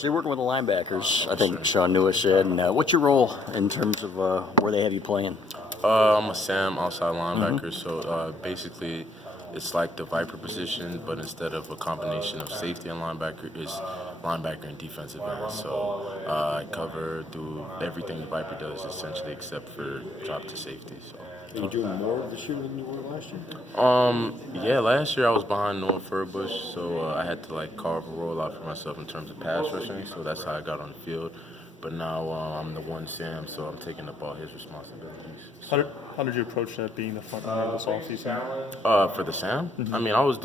So you're working with the linebackers, I think Sean Lewis said. And what's your role in terms of where they have you playing? I'm a Sam outside linebacker, so basically it's like the Viper position, but instead of a combination of safety and linebacker, it's linebacker and defensive end. So I cover do everything the Viper does essentially except for drop to safety. So. Are you doing more this year than you were last year? Yeah, last year I was behind Noah Furbush, so I had to like carve a role out for myself in terms of pass rushing. So that's how I got on the field. But now I'm the one Sam, so I'm taking up all his responsibilities. How did you approach that being the front runner this offseason? For the Sam, I mean, I was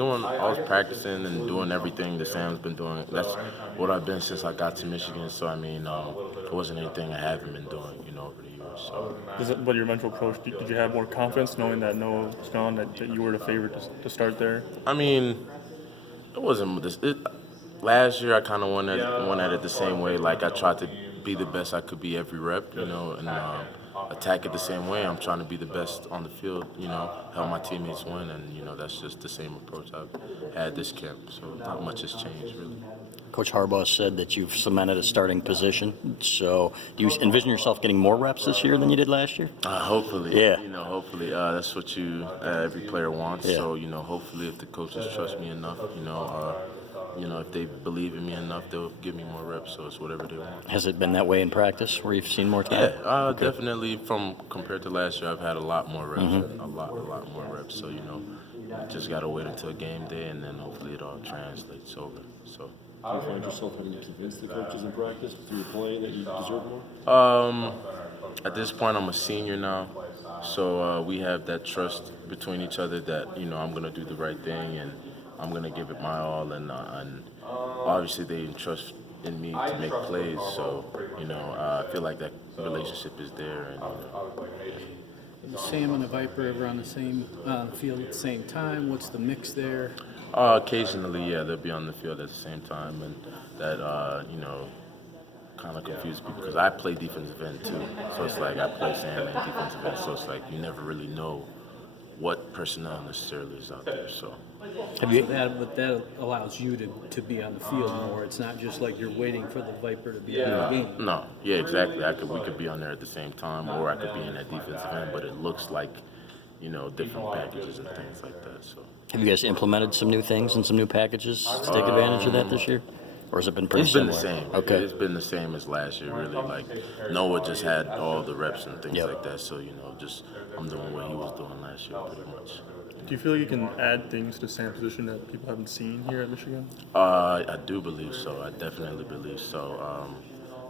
practicing and doing everything the Sam's been doing. That's what I've been since I got to Michigan. So I mean, it wasn't anything I haven't been doing, over the years. So. What your mental approach? Did you have more confidence knowing that Noah was gone, that you were the favorite to start there? I mean, it wasn't this. Last year I kind of went at it the same way. Like I tried to be the best I could be every rep, and attack it the same way. I'm trying to be the best on the field, help my teammates win, and that's just the same approach I've had this camp. So not much has changed really. Coach Harbaugh said that you've cemented a starting position. So do you envision yourself getting more reps this year than you did last year? Hopefully. Yeah. Hopefully. That's what every player wants. Yeah. So, hopefully if the coaches trust me enough, if they believe in me enough, they'll give me more reps. So it's whatever they want. Has it been that way in practice where you've seen more time? Yeah, definitely. Compared to last year, I've had a lot more reps. A lot more reps. So, just got to wait until game day, and then hopefully it all translates over. So. Do you find yourself having to convince the coaches in practice through your play that you deserve more? At this point, I'm a senior now, so we have that trust between each other that I'm gonna do the right thing and I'm gonna give it my all, and obviously they trust in me to make plays. So I feel like that relationship is there. And Is Sam and the Viper ever on the same field at the same time? What's the mix there? Occasionally, yeah, they'll be on the field at the same time, and that kind of confuse people because I play defensive end too. So it's like I play Sam and defensive end. So it's like you never really know what personnel necessarily is out there. So. But that allows you to be on the field more. It's not just like you're waiting for the Viper to be in the game. No, yeah, exactly. We could be on there at the same time, or I could be in that defensive end, but it looks like different packages and things like that. So. Have you guys implemented some new things and some new packages to take advantage of that this year? Or has it been pretty similar? It's been the same. Okay. It's been the same as last year, really. Like, Noah just had all the reps and things Yep. like that. So, I'm doing what he was doing last year pretty much. Do you feel like you can add things to Sam's position that people haven't seen here at Michigan? I do believe so. I definitely believe so.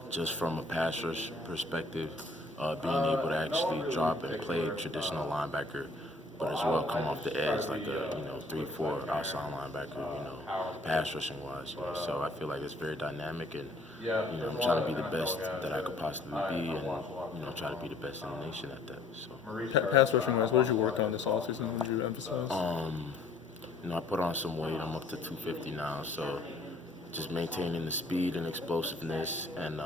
Just from a pass rush perspective, being able to actually drop and play traditional linebacker, but as well come off the edge like a 3-4 outside linebacker, pass rushing wise. So I feel like it's very dynamic, and I'm trying to be the best that I could possibly be, and try to be the best in the nation at that. So. Pass rushing wise, what did you work on this offseason? What did you emphasize? I put on some weight. I'm up to 250 now, so just maintaining the speed and explosiveness, and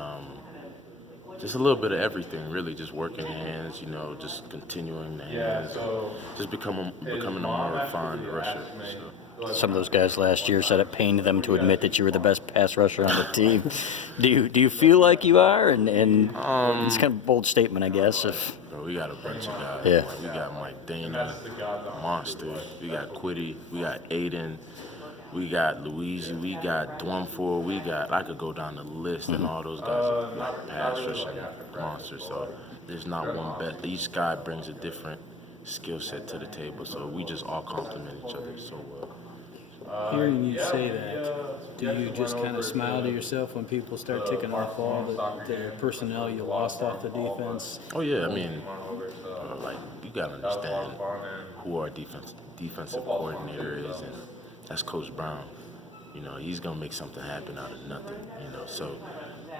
just a little bit of everything, really. Just working hands, just continuing the hands, just becoming a more refined rusher. So. Some of those guys last year said it pained them to admit that you were the best pass rusher on the team. Do you feel like you are? And it's kind of a bold statement, I guess. Bro, we got a bunch of guys. Yeah. Like, we got Mike Dana, Monster. We got Quiddy. We got Aiden. We got Luigi. We got Dwumfor. I could go down the list, and all those guys are like pass rushing monsters. So there's not one bet. Each guy brings a different skill set to the table. So we just all complement each other so well. Hearing you say that, do you just kind of smile to yourself when people start ticking off all the personnel you lost off the defense? Oh yeah, I mean, you gotta understand who our defensive coordinator is, and that's Coach Brown. He's gonna make something happen out of nothing. So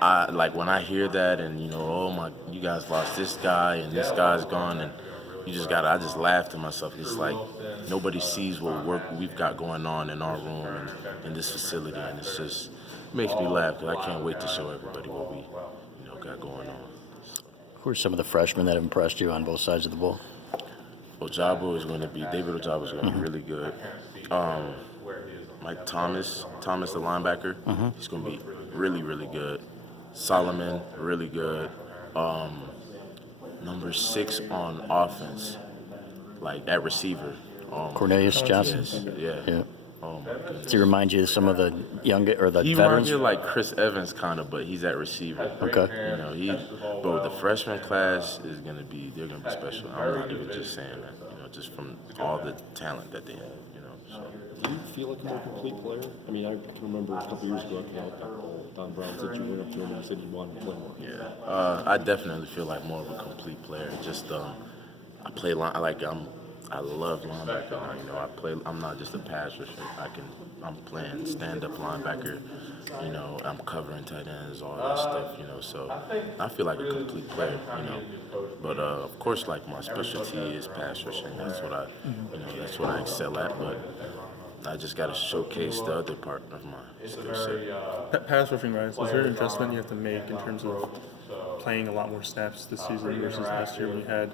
I when I hear that, and you guys lost this guy and this guy's gone, and I just laugh to myself. It's like nobody sees what work we've got going on in our room and in this facility, and it makes me laugh because I can't wait to show everybody what we got going on. Who are some of the freshmen that have impressed you on both sides of the ball? David Ojabo is going to be really good. Mike Thomas, the linebacker, he's going to be really, really good. Solomon, really good. Number 6 on offense, like at receiver. Cornelius Johnson. Yes, yeah. Yeah. Oh my goodness. Does he remind you of some of the young or the He veterans? reminds me of like Chris Evans kind of, but he's at receiver. Okay. But the freshman class is they're gonna be special. I'm not even just saying that, just from all the talent that they have, So. Do you feel like a more complete player? I mean, I can remember a couple years ago, Don Brown said you went up to him and you said you wanted to play more. Yeah, I definitely feel like more of a complete player. Just I play line I love linebacker now. I'm not just a pass rusher. I'm playing stand-up linebacker. I'm covering tight ends, all that stuff. So I feel like a complete player. But of course, like my specialty is pass rushing. That's what I excel at. But I just got to showcase the other part of my skill set. Pass rushing wise, is there an adjustment you have to make in terms of playing a lot more snaps this season versus last year when you had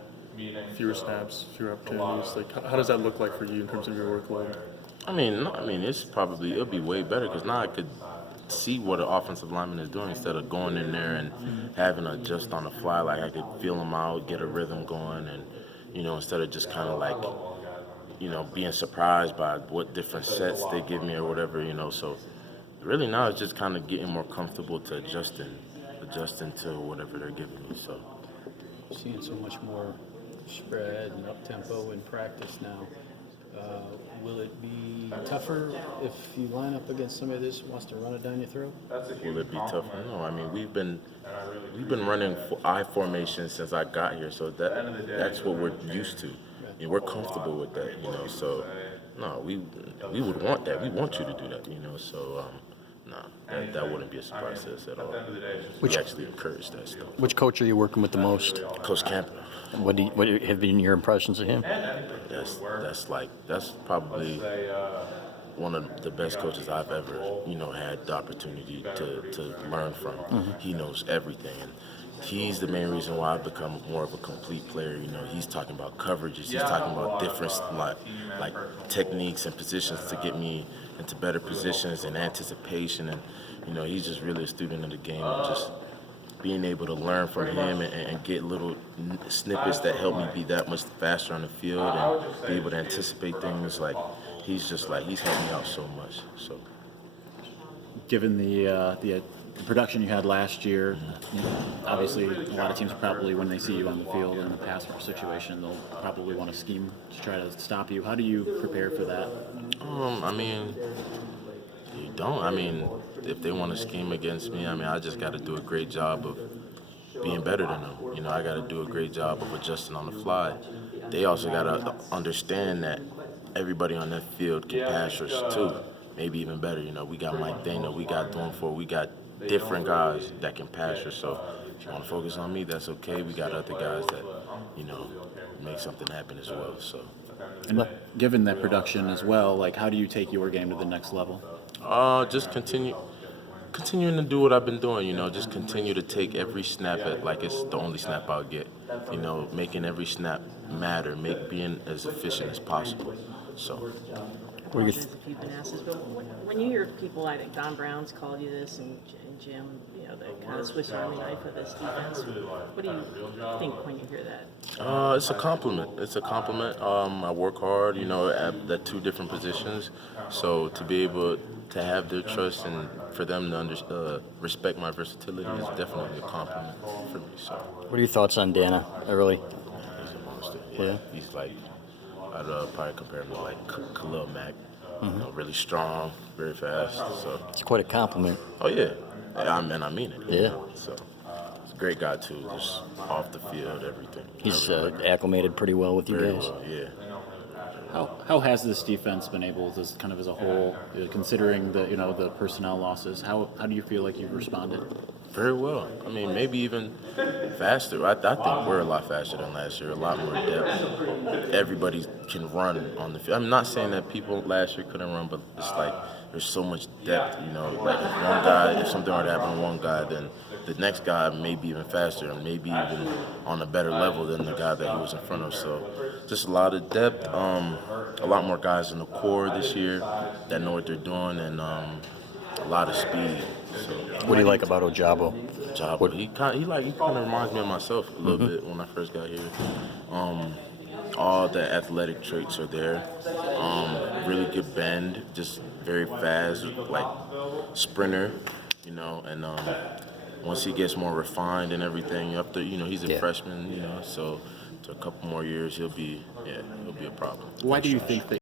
fewer snaps, fewer opportunities? Like, how does that look like for you in terms of your workload? I mean, it'll be way better because now I could see what an offensive lineman is doing instead of going in there and having to adjust on the fly. Like I could feel them out, get a rhythm going, and instead of just kind of like being surprised by what different sets they give me or whatever. So really now it's just kind of getting more comfortable to adjusting to whatever they're giving me. So Seeing so much more spread and up tempo in practice now. Will it be tougher if you line up against somebody that just wants to run it down your throat? will it be tougher? No, I mean we've been running I formation since I got here, so that's what we're used to. And we're comfortable with that, So no, we would want that. We want you to do that, So no, that wouldn't be a surprise to us at all. We actually encourage that stuff. Which coach are you working with the most? Coach Camper. What have been your impressions of him? That's probably one of the best coaches I've ever, had the opportunity to learn from. Mm-hmm. He knows everything, and he's the main reason why I've become more of a complete player. He's talking about coverages. He's talking about different like techniques and positions to get me into better positions and anticipation. And he's just really a student of the game, and just being able to learn from him and get little snippets that help me be that much faster on the field and be able to anticipate things. Like he's helped me out so much. So, given the production you had last year, obviously a lot of teams probably, when they see you on the field in the pass rush situation, they'll probably want to scheme to try to stop you. How do you prepare for that? I mean, you don't. I mean, if they want to scheme against me, I just got to do a great job of being better than them. I got to do a great job of adjusting on the fly. They also got to understand that everybody on that field can pass rush too. Maybe even better. We got Mike Dana, we got Thornford, we got different guys that can pass rush. So if you want to focus on me, that's okay. We got other guys that, make something happen as well. So. And given that production as well, like how do you take your game to the next level? Just continuing to do what I've been doing, just continue to take every snap like it's the only snap I'll get, making every snap matter, being as efficient as possible. So. What do you If you've been asked this, but when you hear people, I think Don Brown's called you this, and Jim, the kind of Swiss Army knife of this defense. What do you think when you hear that? It's a compliment. I work hard, at the 2 different positions. So to be able to have their trust and for them to respect my versatility is definitely a compliment for me. So. What are your thoughts on Dana early? He's a monster. Yeah. He's like, I'd probably compare him to like Khalil Mack. Really strong, very fast. So. It's quite a compliment. Oh yeah, I mean it. Yeah. So he's a great guy too, just off the field, everything. He's acclimated pretty well with you Very guys. well, yeah. How has this defense been able to, kind of as a whole, considering the personnel losses? How do you feel like you've responded? Very well. Maybe even faster. I think we're a lot faster than last year, a lot more depth. Everybody can run on the field. I'm not saying that people last year couldn't run, but it's like there's so much depth, Like if something were to happen to one guy, then the next guy may be even faster and maybe even on a better level than the guy that he was in front of. So just a lot of depth, a lot more guys in the core this year that know what they're doing, and a lot of speed. So What do you like about Ojabo? Jabba, he kind of reminds me of myself a little bit when I first got here. All the athletic traits are there. Really good bend, just very fast, like sprinter, you know. And once he gets more refined and everything, up to he's a Yeah. freshman, so to a couple more years he'll be a problem. Why do you think that